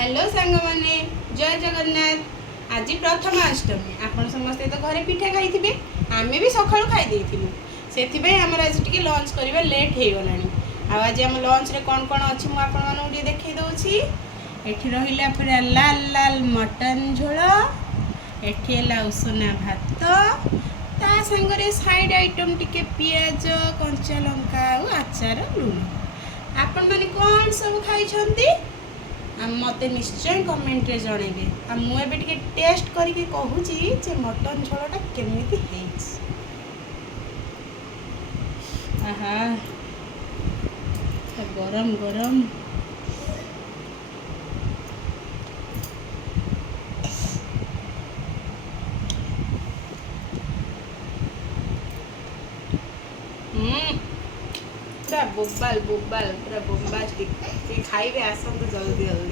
Hello सांग माने जय जगन्नाथ। आज प्रथमाष्टमी आपण समस्ते तो घरे पिठा खाई आमे भी सकाळू खाई देइथिलु सेथिबे हमर आज टिके लंच करबा लेट हे गलानी। आज हम लंच रे कोन कोन अछि मु आपण मानु टिके देखै दउछि। एठी रहिला पूरा लाल लाल मटन झोल, एठी हला उसना भात, ता संगरे साइड आइटम टिके पियाज कंचा लंका और आचार लूण। आपण माने कोन सब खाइ छंती मत निश्चय कमेंट रे जणेबे। आ मु एबे टिके टेस्ट करके कहूची जे मटन झोलटा केमिति हेइछ। आहा गरम गरम पूरा बोबाल बोबाल पूरा बोम्बास्टिक। खाइबे आसंतु जल्दी जल्दी।